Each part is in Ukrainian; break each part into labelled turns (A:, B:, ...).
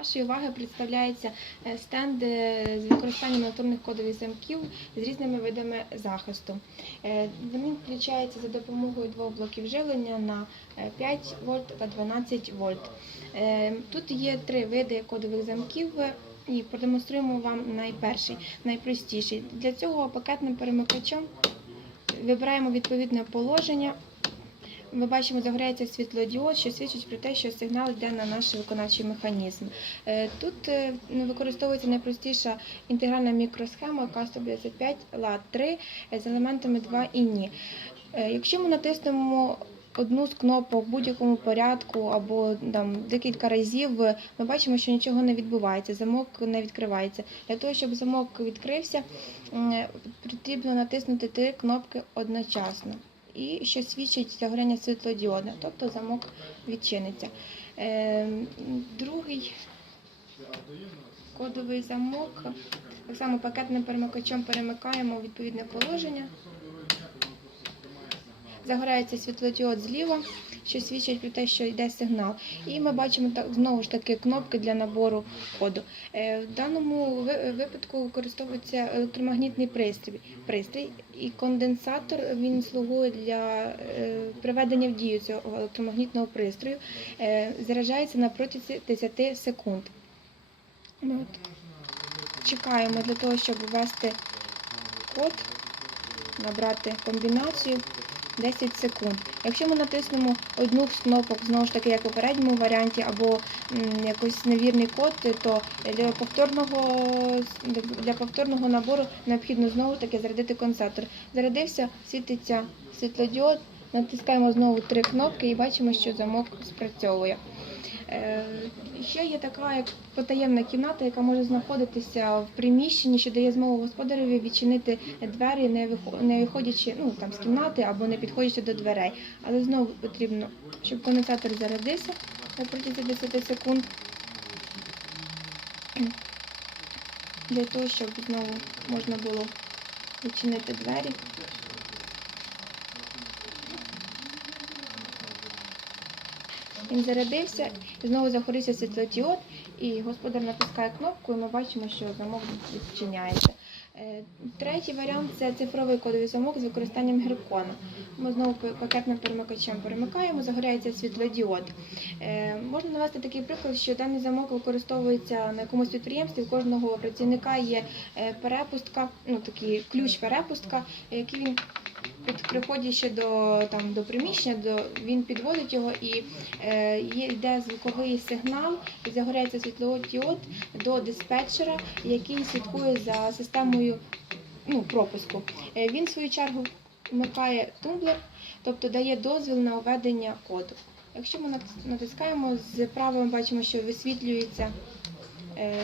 A: вашої уваги представляється е, стенд е, з використанням електронних кодових замків з різними видами захисту. Е, Вони включаються за допомогою двох блоків живлення на е, 5 вольт та 12 вольт. Е, Тут є три види кодових замків. е, І продемонструємо вам найперший, найпростіший. Для цього пакетним перемикачем вибираємо відповідне положення. Ми бачимо, загорається світлодіод, що свідчить про те, що сигнал йде на наш виконавчий механізм. Е, Тут е, використовується найпростіша інтегральна мікросхема К155 лат 3 з елементами 2 і ні. Е, Якщо ми натиснемо одну з кнопок в будь-якому порядку або там декілька разів, е, ми бачимо, що нічого не відбувається, замок не відкривається. Для того, щоб замок відкрився, потрібно натиснути три кнопки одночасно і що свідчить загоряння світлодіода, тобто замок відчиниться. Е, Другий кодовий замок. Так само пакетним перемикачем перемикаємо у відповідне положення. Загорається світлодіод зліва, що свідчить про те, що йде сигнал. І ми бачимо так, знову ж таки кнопки для набору коду. Е, В даному випадку використовується електромагнітний пристрій, пристрій і конденсатор він слугує для е, приведення в дію цього електромагнітного пристрою. Е, Заряджається на протязі 10 секунд. Ми от чекаємо для того, щоб ввести код, набрати комбінацію 10 секунд. Якщо ми натиснемо одну з кнопок, знову ж таки, як у попередньому варіанті, або якийсь невірний код, то для повторного, для повторного набору необхідно знову ж таки зарядити конденсатор. Зарядився, світиться світлодіод, натискаємо знову три кнопки і бачимо, що замок спрацьовує. Е, Ще є така як потаємна кімната, яка може знаходитися в приміщенні, що дає змогу господареві відчинити двері, не виходячи ну, там, з кімнати або не підходячи до дверей. Але знову потрібно, щоб конденсатор зарядився на протязі 10 секунд. Для того, щоб знову можна було відчинити двері. Він зарядився, знову загорівся світлодіод, і господар натискає кнопку, і ми бачимо, що замок відчиняється. Е, Третій варіант це цифровий кодовий замок з використанням геркона. Ми знову пакетним перемикачем перемикаємо, загоряється світлодіод. Е, Можна навести такий приклад, що даний замок використовується на якомусь підприємстві. У кожного працівника є е, перепустка, ну такий ключ перепустка, який він приходячи до там до приміщення, до він підводить його і е, йде звуковий сигнал, і загоряється світлодіод до диспетчера, який слідкує за системою ну, пропуску. Е, він в свою чергу вмикає тумблер, тобто дає дозвіл на введення коду. Якщо ми натис- натискаємо зправа, ми бачимо, що висвітлюється е,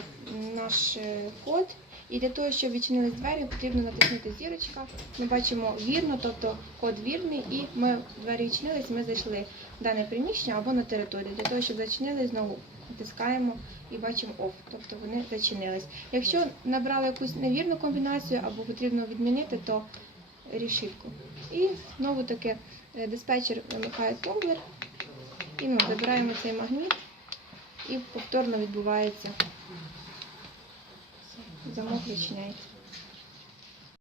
A: наш е, код. І для того, щоб відчинились двері, потрібно натиснути зірочка. Ми бачимо вірно, тобто код вірний, і ми двері відчинились, ми зайшли в дане приміщення або на територію. Для того, щоб зачинились, знову натискаємо і бачимо OFF, тобто вони зачинились. Якщо набрали якусь невірну комбінацію або потрібно відмінити, то рішітку. І знову таки е, диспетчер вимикає тумблер, і ми забираємо цей магніт, і повторно відбувається. Замок відчиняється.